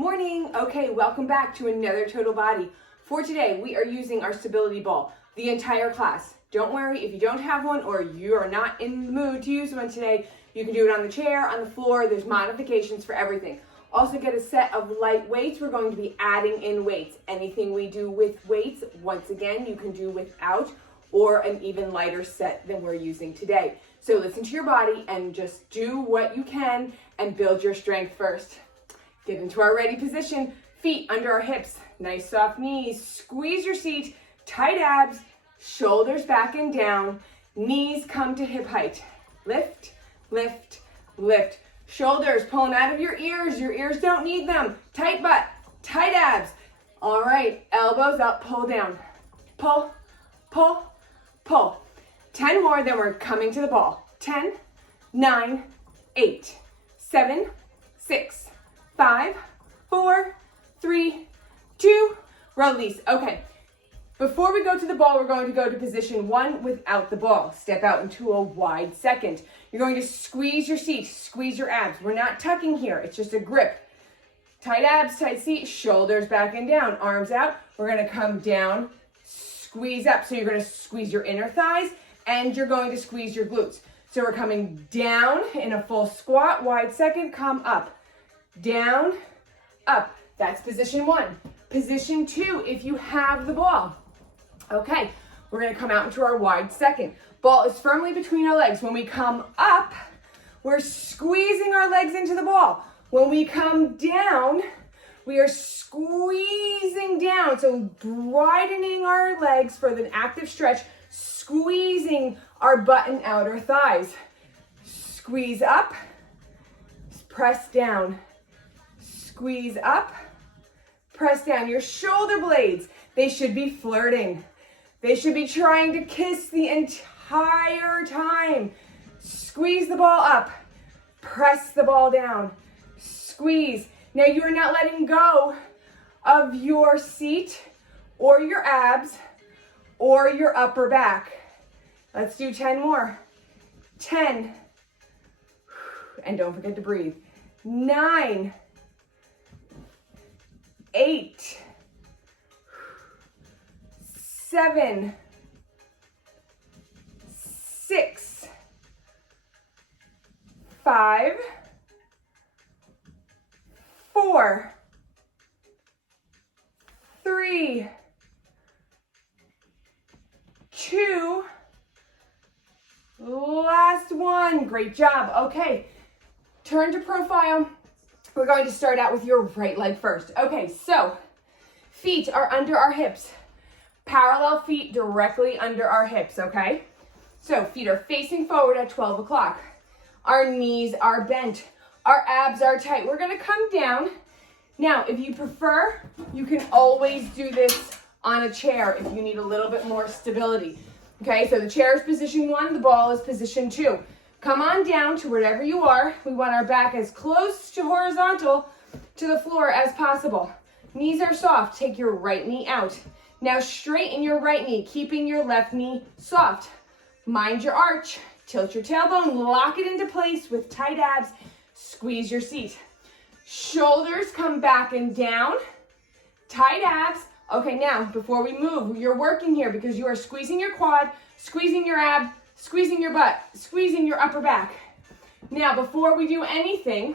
Morning. Okay, welcome back to another Total Body. For today, we are using our stability ball, the entire class. Don't worry, if you don't have one or you are not in the mood to use one today, you can do it on the chair, on the floor. There's modifications for everything. Also get a set of light weights. We're going to be adding in weights. Anything we do with weights, once again, you can do without or an even lighter set than we're using today. So listen to your body and just do what you can and build your strength first. Get into our ready position, feet under our hips, nice soft knees, squeeze your seat, tight abs, shoulders back and down, knees come to hip height. Lift, lift, lift. Shoulders pulling out of your ears don't need them. Tight butt, tight abs. All right, elbows up, pull down. Pull, pull, pull. 10 more, then we're coming to the ball. 10, 9, 8, 7, 6, 5, 4, 3, 2, release. Okay, before we go to the ball, we're going to go to position 1 without the ball. Step out into a wide second. You're going to squeeze your seat, squeeze your abs. We're not tucking here, it's just a grip. Tight abs, tight seat, shoulders back and down, arms out. We're gonna come down, squeeze up. So you're gonna squeeze your inner thighs and you're going to squeeze your glutes. So we're coming down in a full squat, wide second, come up. Down, up. That's position 1. Position 2, if you have the ball. Okay, we're gonna come out into our wide second. Ball is firmly between our legs. When we come up, we're squeezing our legs into the ball. When we come down, we are squeezing down. So widening our legs for the active stretch, squeezing our butt and outer thighs. Squeeze up, press down. Squeeze up, press down. Your shoulder blades, they should be flirting. They should be trying to kiss the entire time. Squeeze the ball up, press the ball down, squeeze. Now you are not letting go of your seat or your abs or your upper back. Let's do 10 more. 10, and don't forget to breathe. 9, 8, 7, 6, 5, 4, 3, 2, last one. Great job. Okay, turn to profile. We're going to start out with your right leg first. Okay, so feet are under our hips. Parallel feet directly under our hips, okay? So feet are facing forward at 12 o'clock. Our knees are bent. Our abs are tight. We're gonna come down. Now, if you prefer, you can always do this on a chair if you need a little bit more stability. Okay, so the chair is position 1, the ball is position 2. Come on down to wherever you are. We want our back as close to horizontal to the floor as possible. Knees are soft. Take your right knee out. Now straighten your right knee, keeping your left knee soft. Mind your arch. Tilt your tailbone. Lock it into place with tight abs. Squeeze your seat. Shoulders come back and down. Tight abs. Okay, now, before we move, you're working here because you are squeezing your quad, squeezing your ab, squeezing your butt, squeezing your upper back. Now, before we do anything,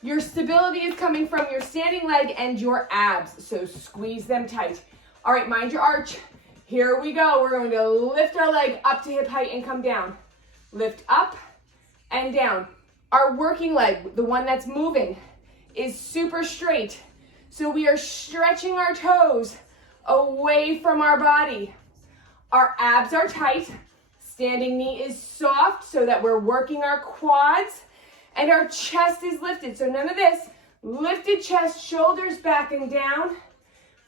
your stability is coming from your standing leg and your abs, so squeeze them tight. All right, mind your arch. Here we go. We're going to lift our leg up to hip height and come down. Lift up and down. Our working leg, the one that's moving, is super straight. So we are stretching our toes away from our body. Our abs are tight. Standing knee is soft so that we're working our quads, and our chest is lifted. So none of this. Lifted chest, shoulders back and down.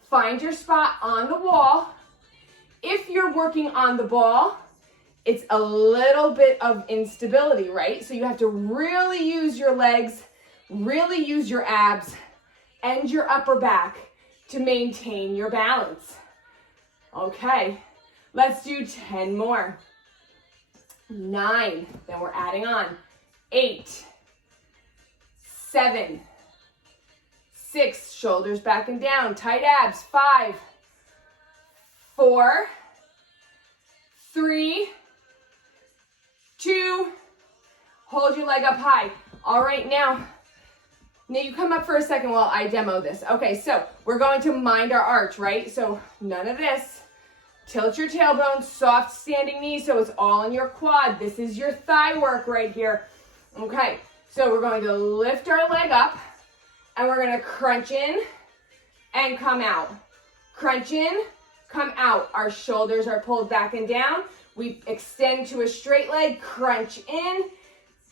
Find your spot on the wall. If you're working on the ball, it's a little bit of instability, right? So you have to really use your legs, really use your abs and your upper back to maintain your balance. Okay, let's do 10 more. 9, then we're adding on. 8, 7, 6, shoulders back and down, tight abs, 5, 4, 3, 2, hold your leg up high. All right, now you come up for a second while I demo this. Okay, so we're going to mind our arch, right? So none of this. Tilt your tailbone, soft standing knee, so it's all in your quad. This is your thigh work right here. Okay, so we're going to lift our leg up, and we're going to crunch in and come out. Crunch in, come out. Our shoulders are pulled back and down. We extend to a straight leg, crunch in.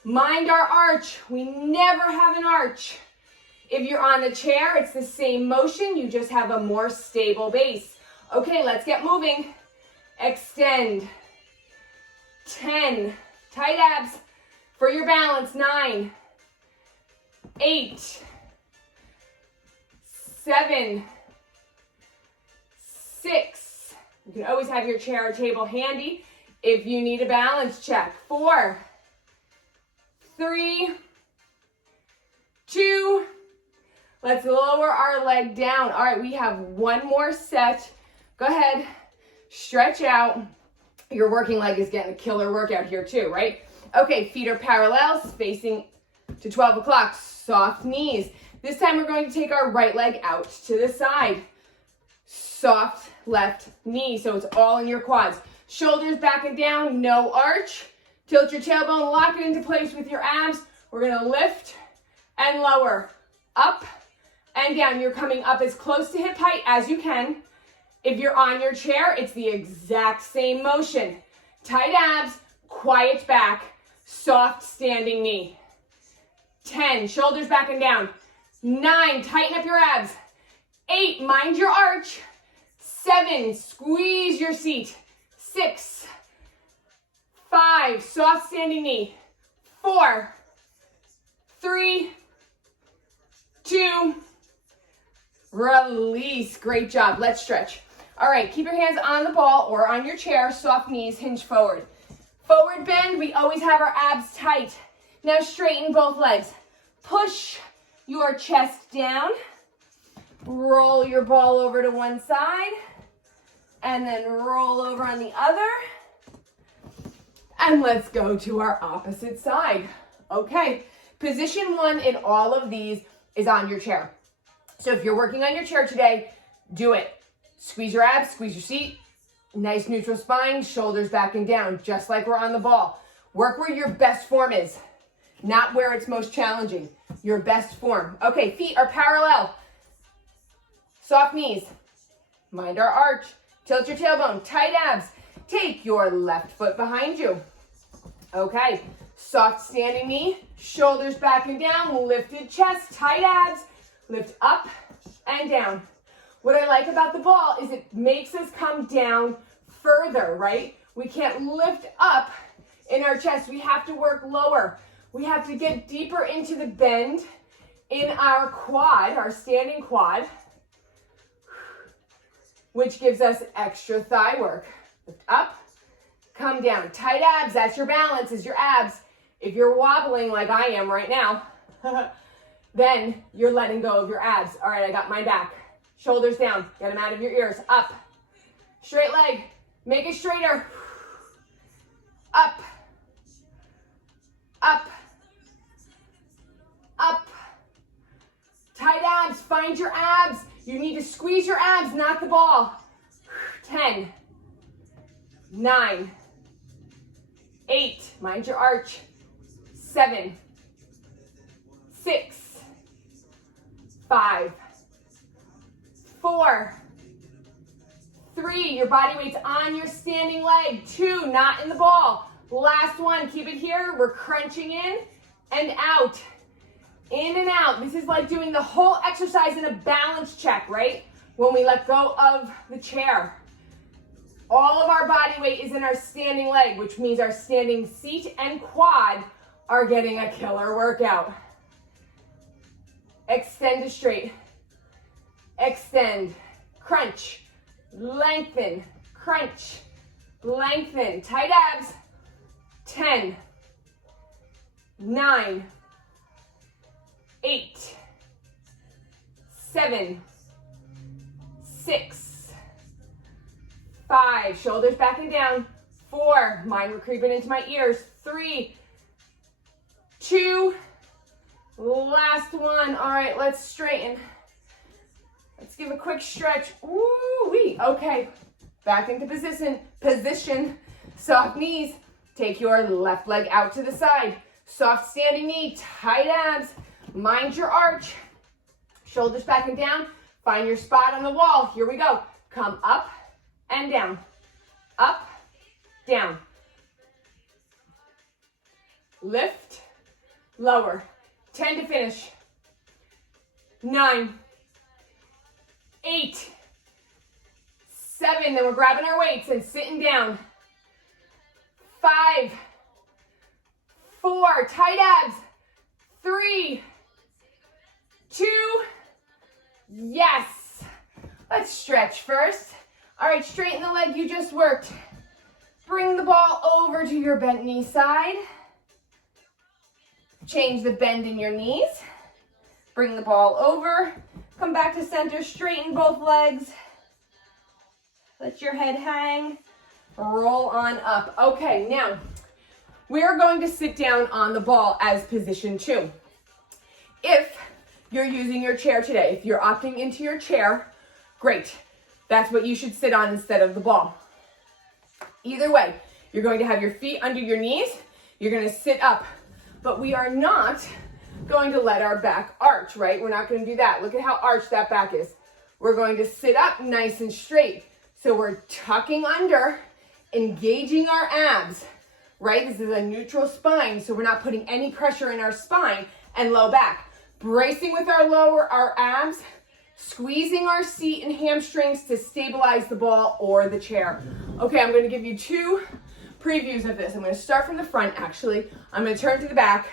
Mind our arch. We never have an arch. If you're on the chair, it's the same motion. You just have a more stable base. Okay, let's get moving. Extend. 10. Tight abs for your balance. 9, 8, 7, 6. You can always have your chair or table handy if you need a balance check. 4, 3, 2. Let's lower our leg down. All right, we have one more set. Go ahead, stretch out. Your working leg is getting a killer workout here too, right? Okay, feet are parallel, facing to 12 o'clock. Soft knees. This time we're going to take our right leg out to the side. Soft left knee, so it's all in your quads. Shoulders back and down, no arch. Tilt your tailbone, lock it into place with your abs. We're gonna lift and lower, up and down. You're coming up as close to hip height as you can. If you're on your chair, it's the exact same motion. Tight abs, quiet back, soft standing knee. 10, shoulders back and down. 9, tighten up your abs. 8, mind your arch. 7, squeeze your seat. 6, 5, soft standing knee. 4, 3, 2, release. Great job. Let's stretch. All right, keep your hands on the ball or on your chair. Soft knees, hinge forward. Forward bend, we always have our abs tight. Now straighten both legs. Push your chest down. Roll your ball over to one side. And then roll over on the other. And let's go to our opposite side. Okay, position 1 in all of these is on your chair. So if you're working on your chair today, do it. Squeeze your abs, squeeze your seat. Nice neutral spine, shoulders back and down, just like we're on the ball. Work where your best form is, not where it's most challenging. Your best form. Okay, feet are parallel. Soft knees. Mind our arch. Tilt your tailbone, tight abs. Take your left foot behind you. Okay, soft standing knee, shoulders back and down, lifted chest, tight abs. Lift up and down. What I like about the ball is it makes us come down further, right? We can't lift up in our chest. We have to work lower. We have to get deeper into the bend in our quad, our standing quad, which gives us extra thigh work. Lift up, come down. Tight abs, that's your balance, is your abs. If you're wobbling like I am right now, then you're letting go of your abs. All right, I got mine back. Shoulders down, get them out of your ears. Up, straight leg, make it straighter. Up, up, up. Tight abs, find your abs. You need to squeeze your abs, not the ball. 10, 9, 8, mind your arch. 7, 6, 5, 4, 3, your body weight's on your standing leg. 2, not in the ball. Last one, keep it here. We're crunching in and out. In and out. This is like doing the whole exercise in a balance check, right? When we let go of the chair. All of our body weight is in our standing leg, which means our standing seat and quad are getting a killer workout. Extend to straight. Extend, crunch, lengthen, crunch, lengthen. Tight abs. 10, 9, 8, 7, 6, 5, shoulders back and down, 4, mine were creeping into my ears, 3, 2, last one. All right, let's straighten. Let's give a quick stretch. Ooh-wee. Okay, back into position. Soft knees. Take your left leg out to the side. Soft standing knee, tight abs. Mind your arch. Shoulders back and down. Find your spot on the wall. Here we go. Come up and down. Up, down. Lift, lower. 10 to finish. 9, 8, 7. Then we're grabbing our weights and sitting down. 5, 4, tight abs. 3, 2, yes. Let's stretch first. All right, straighten the leg you just worked. Bring the ball over to your bent knee side. Change the bend in your knees. Bring the ball over. Come back to center, straighten both legs. Let your head hang. Roll on up. Okay, now we're going to sit down on the ball as position 2. If you're using your chair today, if you're opting into your chair, great. That's what you should sit on instead of the ball. Either way, you're going to have your feet under your knees. You're going to sit up. But we are not going to let our back arch, right? We're not going to do that. Look at how arched that back is. We're going to sit up nice and straight. So we're tucking under, engaging our abs, right? This is a neutral spine, so we're not putting any pressure in our spine and low back. Bracing with our abs, squeezing our seat and hamstrings to stabilize the ball or the chair. Okay, I'm going to give you 2 previews of this. I'm going to start from the front, actually. I'm going to turn to the back,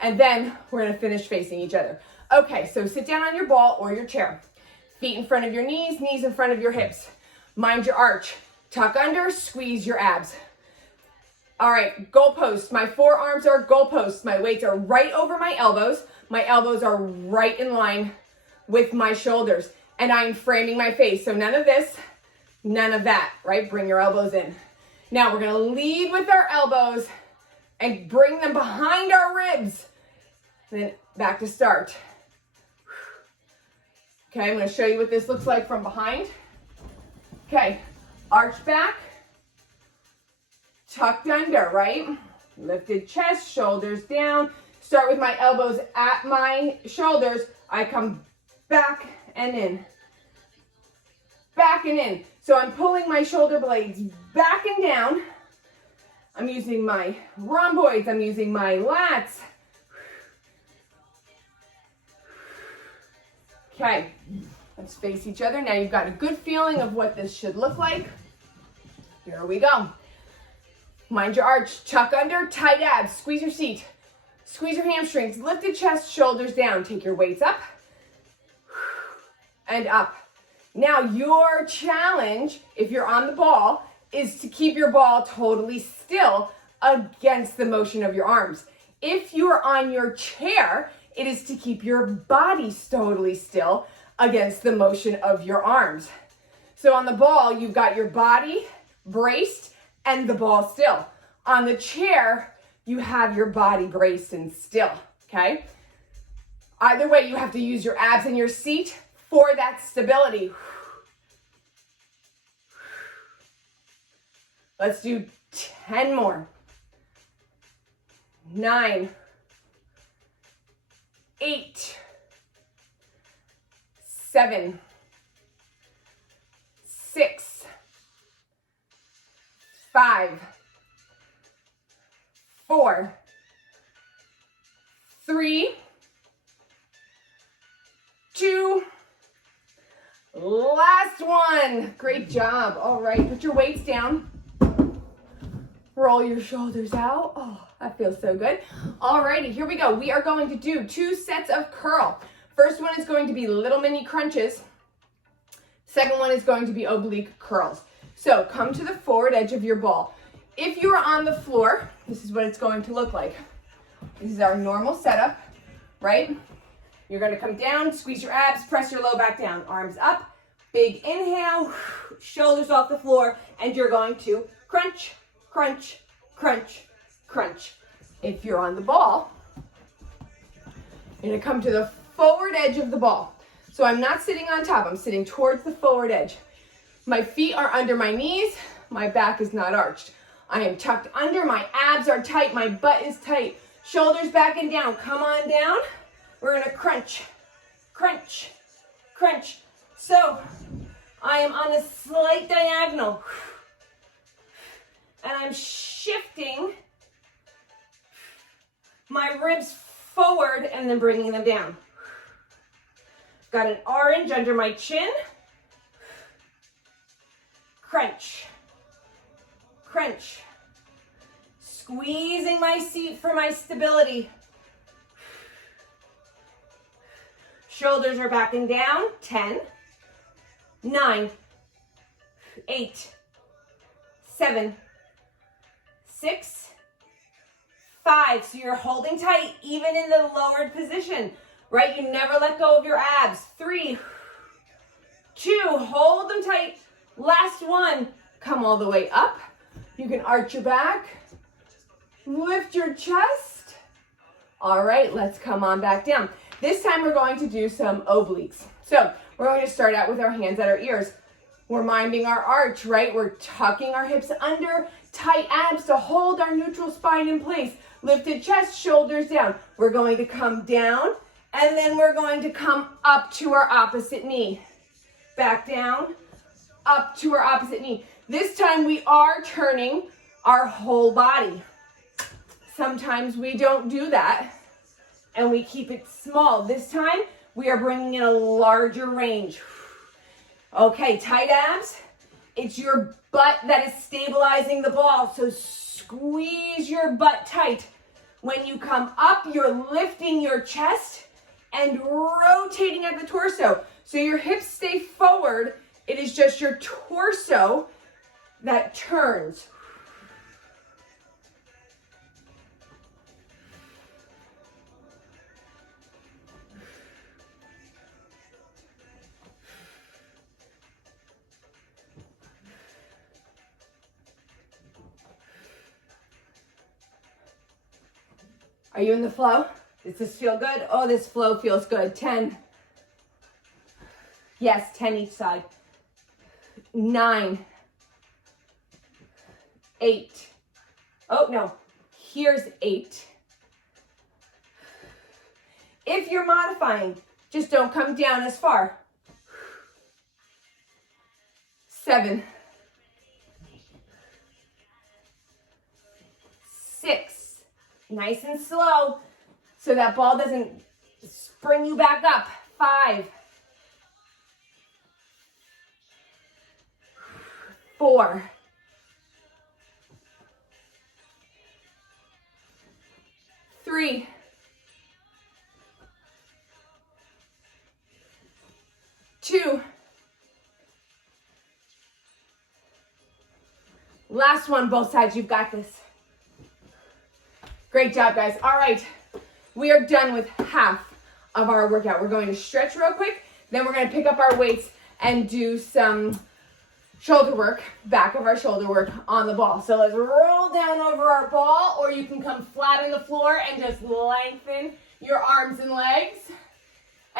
and then we're going to finish facing each other. Okay, so sit down on your ball or your chair. Feet in front of your knees, knees in front of your hips. Mind your arch. Tuck under, squeeze your abs. All right, goalposts. My forearms are goalposts. My weights are right over my elbows. My elbows are right in line with my shoulders, and I'm framing my face. So none of this, none of that, right? Bring your elbows in. Now we're gonna lead with our elbows and bring them behind our ribs. Then back to start. Okay, I'm gonna show you what this looks like from behind. Okay, arch back, tucked under, right? Lifted chest, shoulders down. Start with my elbows at my shoulders. I come back and in. Back and in. So I'm pulling my shoulder blades back and down. I'm using my rhomboids. I'm using my lats. Okay, let's face each other. Now you've got a good feeling of what this should look like. Here we go. Mind your arch, tuck under, tight abs, squeeze your seat. Squeeze your hamstrings, lifted chest, shoulders down. Take your weights up and up. Now your challenge, if you're on the ball, is to keep your ball totally still against the motion of your arms. If you're on your chair, it is to keep your body totally still against the motion of your arms. So on the ball, you've got your body braced and the ball still. On the chair, you have your body braced and still, okay? Either way, you have to use your abs and your seat for that stability. Let's do 10 more. 9, 8, 7, 6, 5, 4, 3, 2, last one. Great job. All right, put your weights down. Roll your shoulders out. Oh, that feels so good. All righty, here we go. We are going to do 2 sets of curl. First one is going to be little mini crunches. Second one is going to be oblique curls. So come to the forward edge of your ball. If you are on the floor, this is what it's going to look like. This is our normal setup, right? You're gonna come down, squeeze your abs, press your low back down. Arms up, big inhale, shoulders off the floor, and you're going to crunch, crunch, crunch, crunch. If you're on the ball, you're gonna come to the forward edge of the ball. So I'm not sitting on top, I'm sitting towards the forward edge. My feet are under my knees, my back is not arched. I am tucked under, my abs are tight, my butt is tight. Shoulders back and down, come on down. We're gonna crunch, crunch, crunch. So I am on a slight diagonal. And I'm shifting my ribs forward and then bringing them down. Got an orange under my chin. Crunch, crunch. Squeezing my seat for my stability. Shoulders are back and down. 10, 9, 8, 7, 6, 5. So you're holding tight even in the lowered position, right? You never let go of your abs. 3, 2, hold them tight. Last one, come all the way up. You can arch your back, lift your chest. All right, let's come on back down. This time we're going to do some obliques. So we're going to start out with our hands at our ears. We're minding our arch, right? We're tucking our hips under, tight abs to hold our neutral spine in place. Lifted chest, shoulders down. We're going to come down, and then we're going to come up to our opposite knee. Back down, up to our opposite knee. This time we are turning our whole body. Sometimes we don't do that and we keep it small. This time we are bringing in a larger range. Okay, tight abs. It's your butt that is stabilizing the ball, so squeeze your butt tight. When you come up, you're lifting your chest and rotating at the torso. So your hips stay forward. It is just your torso that turns. Are you in the flow? Does this feel good? Oh, this flow feels good. 10. Yes, 10 each side. 9. 8. Oh, no. Here's 8. If you're modifying, just don't come down as far. 7. 6. Nice and slow so that ball doesn't spring you back up. 5. 4. 3. 2. Last one, both sides, you've got this. Great job, guys. All right, we are done with half of our workout. We're going to stretch real quick, then we're going to pick up our weights and do some shoulder work, back of our shoulder work on the ball. So let's roll down over our ball, or you can come flat on the floor and just lengthen your arms and legs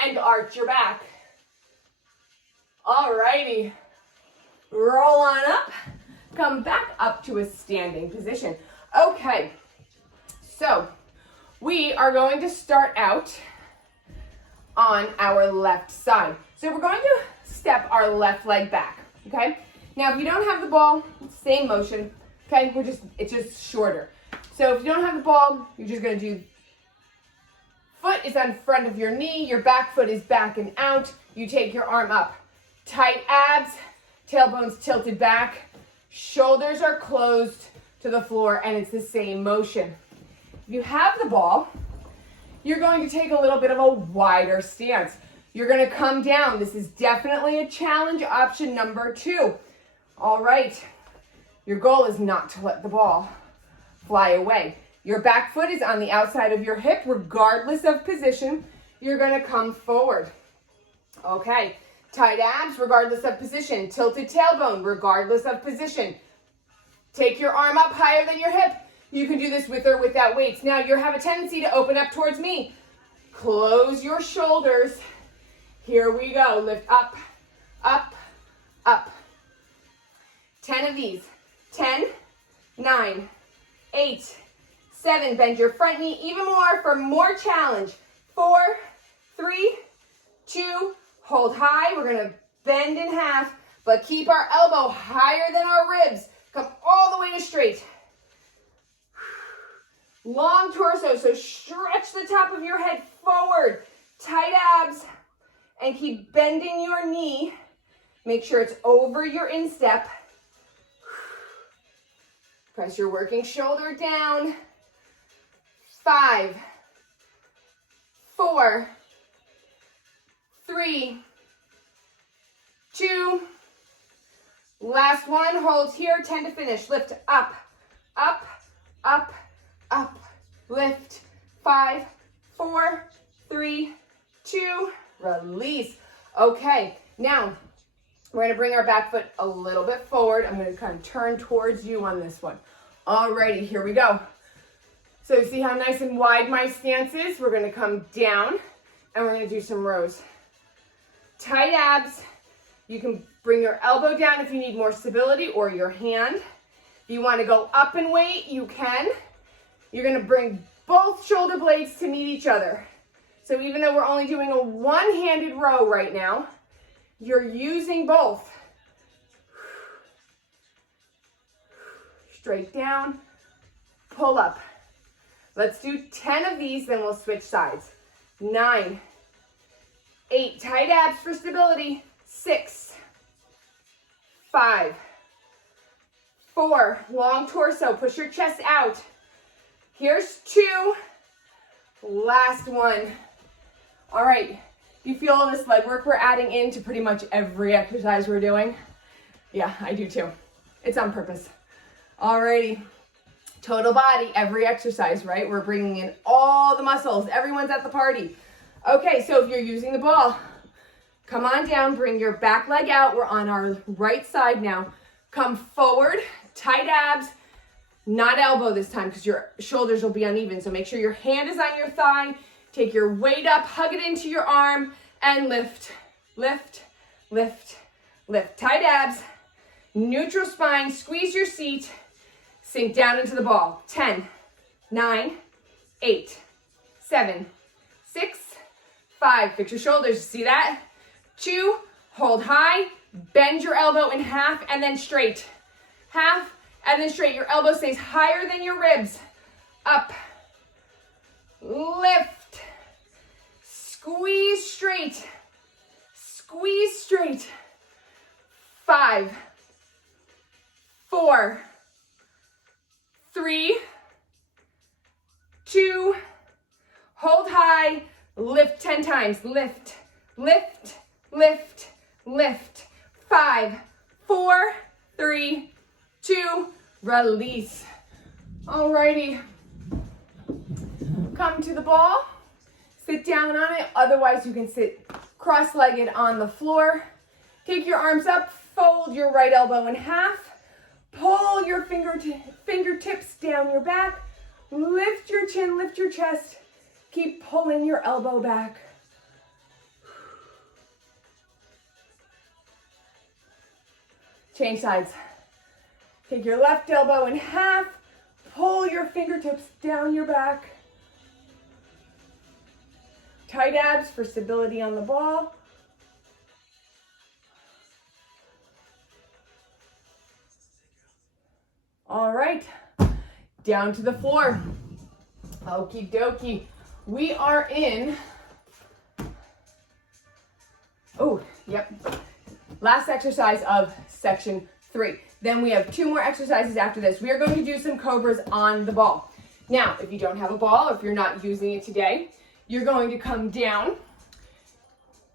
and arch your back. All righty, roll on up, come back up to a standing position. Okay. So we are going to start out on our left side. So we're going to step our left leg back, okay? Now, if you don't have the ball, same motion, okay? It's just shorter. So if you don't have the ball, you're just gonna do, foot is on front of your knee, your back foot is back and out, you take your arm up. Tight abs, tailbone's tilted back, shoulders are closed to the floor, and it's the same motion. If you have the ball, you're going to take a little bit of a wider stance. You're going to come down. This is definitely a challenge, option number 2. All right, your goal is not to let the ball fly away. Your back foot is on the outside of your hip, regardless of position. you're gonna come forward. Okay, tight abs regardless of position. Tilted tailbone regardless of position. Take your arm up higher than your hip. You can do this with or without weights. Now you have a tendency to open up towards me. Close your shoulders. Here we go. Lift up, up, up. 10 of these. 10, 9, 8, 7. Bend your front knee even more for more challenge. 4, 3, 2. Hold high. We're going to bend in half, but keep our elbow higher than our ribs. Come all the way to straight. Long torso, so stretch the top of your head forward. Tight abs, and keep bending your knee. Make sure it's over your instep. Press your working shoulder down. 5, 4, 3, 2. Last one, hold here, 10 to finish. Lift up, up, up, up. Lift. 5, 4, 3, 2. Release. Okay, now we're going to bring our back foot a little bit forward. I'm going to kind of turn towards you on this one. Alrighty, here we go. So see how nice and wide my stance is? We're going to come down and we're going to do some rows. Tight abs. You can bring your elbow down if you need more stability, or your hand. If you want to go up in weight, you can. You're going to bring both shoulder blades to meet each other. So even though we're only doing a one-handed row right now, you're using both. Straight down, pull up. Let's do 10 of these, then we'll switch sides. 9, 8, tight abs for stability. 6, 5, 4, long torso, push your chest out. Here's 2, last one. All right, do you feel all this leg work we're adding into pretty much every exercise we're doing? Yeah, I do too. It's on purpose. Alrighty, total body, every exercise, right? We're bringing in all the muscles. Everyone's at the party. Okay, so if you're using the ball, come on down, bring your back leg out. We're on our right side now. Come forward, tight abs, not elbow this time because your shoulders will be uneven. So make sure your hand is on your thigh. Take your weight up, hug it into your arm, and lift, lift, lift, lift. Tight abs, neutral spine, squeeze your seat, sink down into the ball. 10, 9, 8, 7, 6, 5. Fix your shoulders, see that? 2, hold high, bend your elbow in half, and then straight. Half, and then straight. Your elbow stays higher than your ribs. Up, lift, squeeze straight, squeeze straight. 5, 4, 3, 2, hold high, lift 10 times. Lift, lift, lift, lift. 5, 4, 3, 2, release. Alrighty. Come to the ball. Sit down on it. Otherwise, you can sit cross-legged on the floor. Take your arms up. Fold your right elbow in half. Pull your fingertips down your back. Lift your chin, lift your chest. Keep pulling your elbow back. Change sides. Take your left elbow in half. Pull your fingertips down your back. Tight abs for stability on the ball. All right, down to the floor. Okie dokie. We are in, last exercise of section 3. Then we have 2 more exercises after this. We are going to do some cobras on the ball. Now, if you don't have a ball, or if you're not using it today, you're going to come down,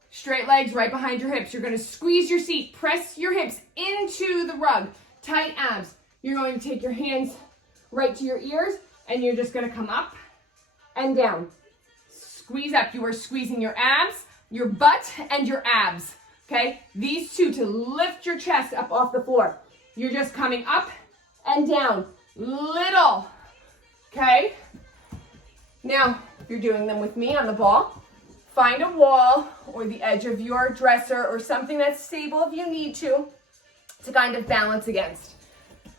straight legs right behind your hips. You're going to squeeze your seat, press your hips into the rug, tight abs. You're going to take your hands right to your ears, and you're just going to come up and down. squeeze up. You are squeezing your abs, your butt, and your abs, okay? These two to lift your chest up off the floor. You're just coming up and down, little, okay? Now, if you're doing them with me on the ball, find a wall or the edge of your dresser or something that's stable if you need to kind of balance against.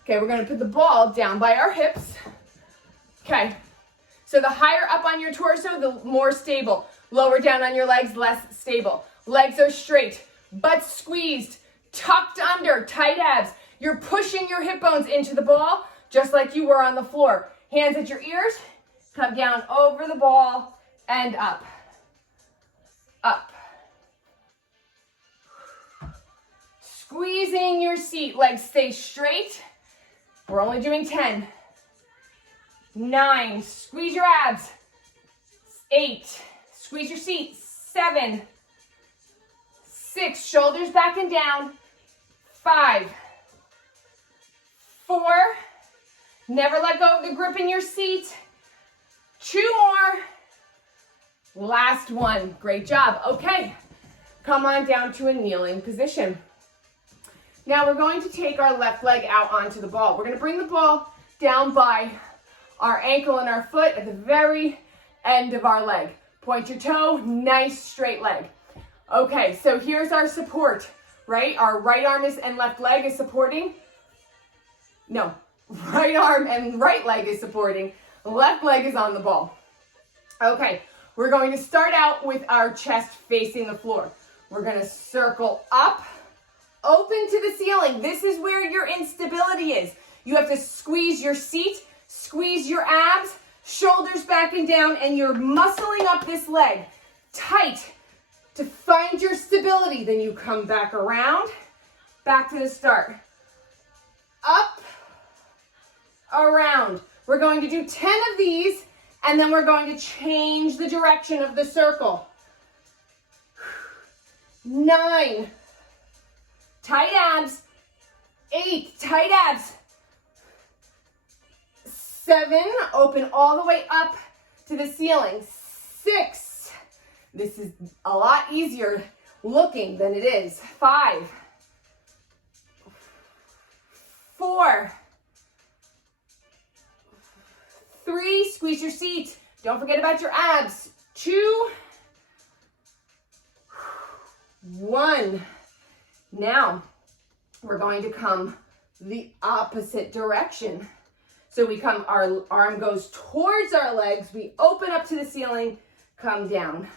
Okay, we're gonna put the ball down by our hips. Okay, so the higher up on your torso, the more stable. Lower down on your legs, less stable. Legs are straight, butt squeezed, tucked under, tight abs. You're pushing your hip bones into the ball, just like you were on the floor. Hands at your ears, come down over the ball and up. Up. Squeezing your seat, legs stay straight. We're only doing 10. 9, squeeze your abs. 8, squeeze your seat. 7, 6, shoulders back and down. 5, 4, never let go of the grip in your seat. 2 more. Last one. Great job. Okay, come on down to a kneeling position. Now we're going to take our left leg out onto the ball. We're going to bring the ball down by our ankle and our foot at the very end of our leg. Point your toe, nice straight leg. Okay, so here's our support, right? Our right arm and left leg is supporting. No, right arm and right leg is supporting. Left leg is on the ball. Okay, we're going to start out with our chest facing the floor. We're going to circle up, open to the ceiling. This is where your instability is. You have to squeeze your seat, squeeze your abs, shoulders back and down, and you're muscling up this leg tight to find your stability. Then you come back around, back to the start. Up, around. We're going to do 10 of these, and then we're going to change the direction of the circle. 9, tight abs. 8, tight abs. 7, open all the way up to the ceiling. 6, this is a lot easier looking than it is. 5, 4, 3, squeeze your seat. Don't forget about your abs. 2, 1. Now, we're going to come the opposite direction. So we come, our arm goes towards our legs. We open up to the ceiling, come down.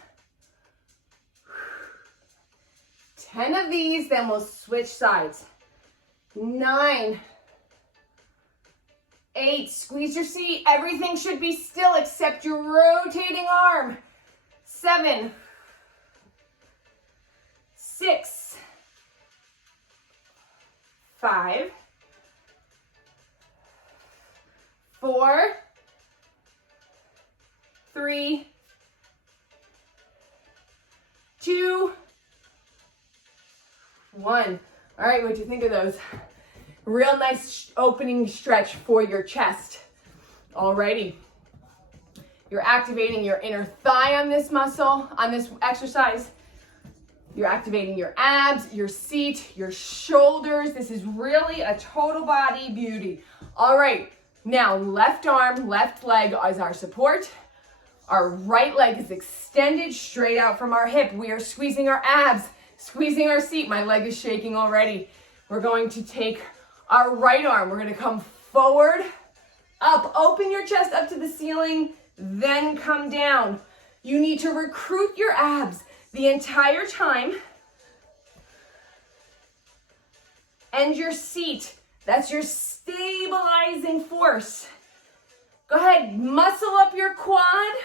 10 of these, then we'll switch sides. 9, 8, squeeze your seat. Everything should be still except your rotating arm. 7, 6, 5, 4, 3, 2, 1. All right, what'd you think of those? Real nice opening stretch for your chest. Alrighty. You're activating your inner thigh on this muscle, on this exercise. You're activating your abs, your seat, your shoulders. This is really a total body beauty. All right, now left arm, left leg is our support. Our right leg is extended straight out from our hip. We are squeezing our abs, squeezing our seat. My leg is shaking already. We're going to take our right arm. We're going to come forward, up, open your chest up to the ceiling, then come down. You need to recruit your abs the entire time. And your seat, that's your stabilizing force. Go ahead, muscle up your quad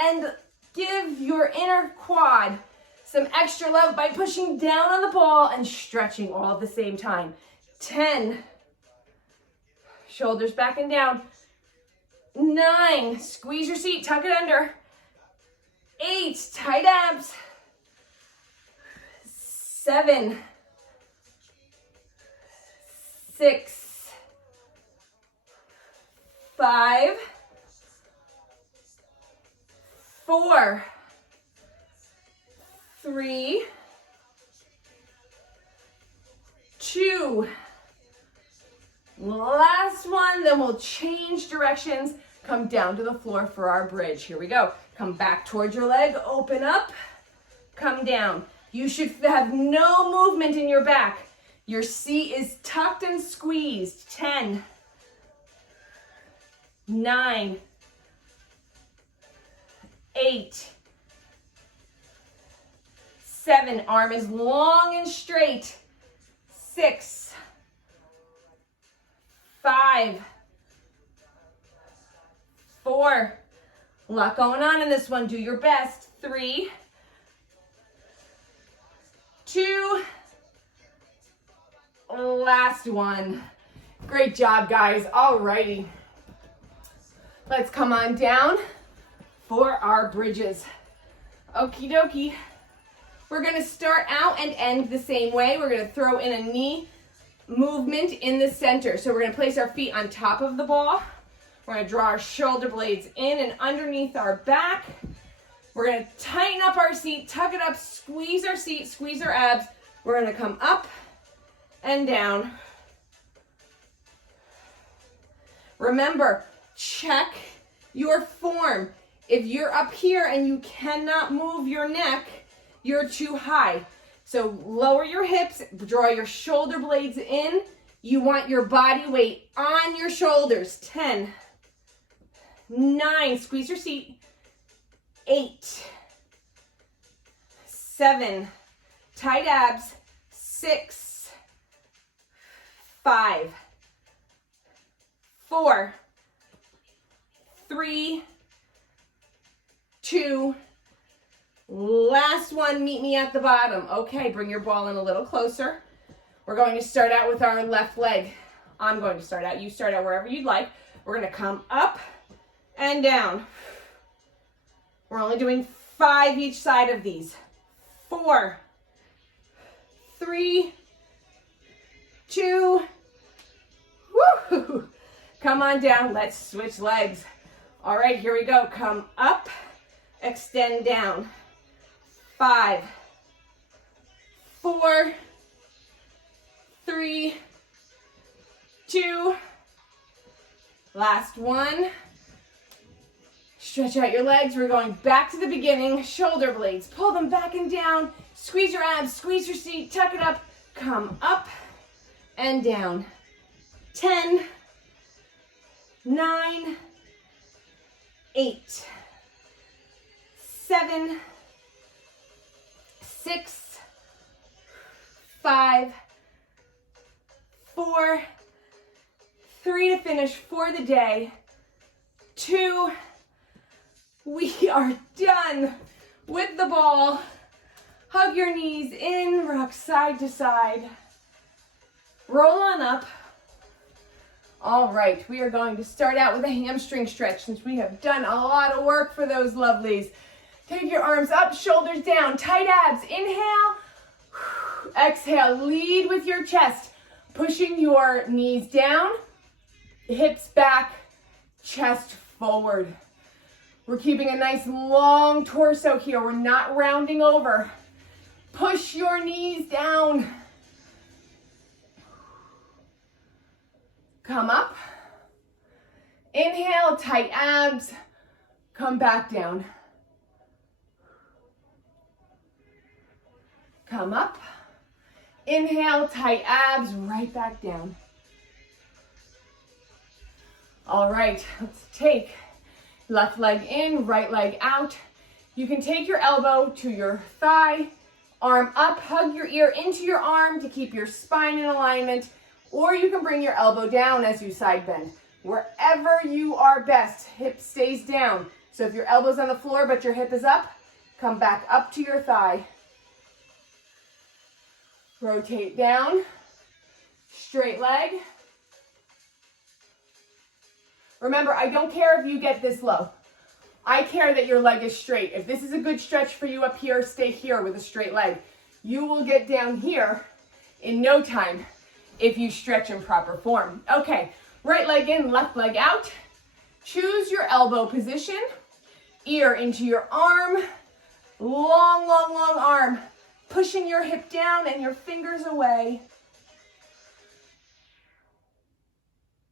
and give your inner quad some extra love by pushing down on the ball and stretching all at the same time. 10, shoulders back and down. 9, squeeze your seat, tuck it under. 8, tight abs. 7, 6, 5, 4, 3, 2, last one, then we'll change directions, come down to the floor for our bridge. Here we go. Come back towards your leg, open up, come down. You should have no movement in your back. Your seat is tucked and squeezed. 10, 9, 8, 7, arm is long and straight. 6, 5, 4, a lot going on in this one. Do your best. 3, 2, last one. Great job, guys. Alrighty. Let's come on down for our bridges. Okie dokie. We're going to start out and end the same way. We're going to throw in a knee movement in the center. So we're going to place our feet on top of the ball. We're going to draw our shoulder blades in and underneath our back. We're going to tighten up our seat, tuck it up, squeeze our seat, squeeze our abs. We're going to come up and down. Remember, check your form. If you're up here and you cannot move your neck, you're too high. So lower your hips, draw your shoulder blades in. You want your body weight on your shoulders. 10, 9, squeeze your seat. 8, 7, tight abs. 6, 5, 4, 3, 2, last one, meet me at the bottom. Okay, bring your ball in a little closer. We're going to start out with our left leg. I'm going to start out. You start out wherever you'd like. We're going to come up and down. We're only doing 5 each side of these. 4, 3, 2, woo! Come on down. Let's switch legs. All right, here we go. Come up, extend down. 5, 4, 3, 2, last one. Stretch out your legs. We're going back to the beginning. Shoulder blades. Pull them back and down. Squeeze your abs. Squeeze your seat. Tuck it up. Come up and down. 10, 9, 8, 7, 6, 5, 4, 3 to finish for the day. 2, we are done with the ball. Hug your knees in, rock side to side. Roll on up. All right, we are going to start out with a hamstring stretch since we have done a lot of work for those lovelies. Take your arms up, shoulders down, tight abs. Inhale, exhale, lead with your chest. Pushing your knees down, hips back, chest forward. We're keeping a nice long torso here. We're not rounding over. Push your knees down. Come up. Inhale, tight abs. Come back down. Come up. Inhale, tight abs, right back down. All right, let's take left leg in, right leg out. You can take your elbow to your thigh, arm up, hug your ear into your arm to keep your spine in alignment, or you can bring your elbow down as you side bend. Wherever you are best, hip stays down. So if your elbow's on the floor but your hip is up, come back up to your thigh. Rotate down, straight leg. Remember, I don't care if you get this low. I care that your leg is straight. If this is a good stretch for you up here, stay here with a straight leg. You will get down here in no time if you stretch in proper form. Okay, right leg in, left leg out. Choose your elbow position. ear into your arm. Long, long, long arm. Pushing your hip down and your fingers away.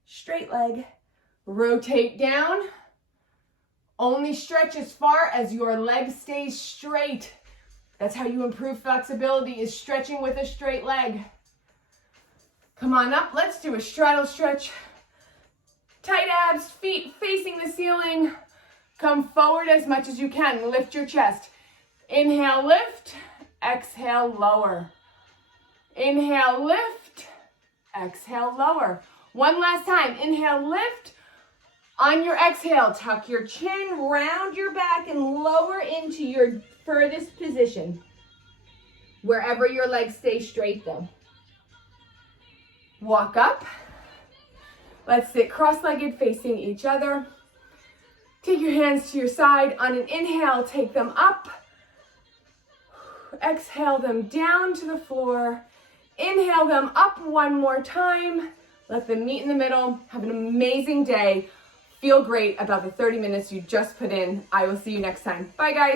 Straight leg. Rotate down. Only stretch as far as your leg stays straight. That's how you improve flexibility, is stretching with a straight leg. Come on up, let's do a straddle stretch. Tight abs, feet facing the ceiling. Come forward as much as you can, lift your chest. Inhale, lift, exhale, lower. Inhale, lift, exhale, lower. One last time, inhale, lift. On your exhale, tuck your chin, round your back, and lower into your furthest position. Wherever your legs stay straight though. Walk up. Let's sit cross-legged facing each other. Take your hands to your side. On an inhale, take them up. Exhale them down to the floor. Inhale them up one more time. Let them meet in the middle. Have an amazing day. Feel great about the 30 minutes you just put in. I will see you next time. Bye, guys.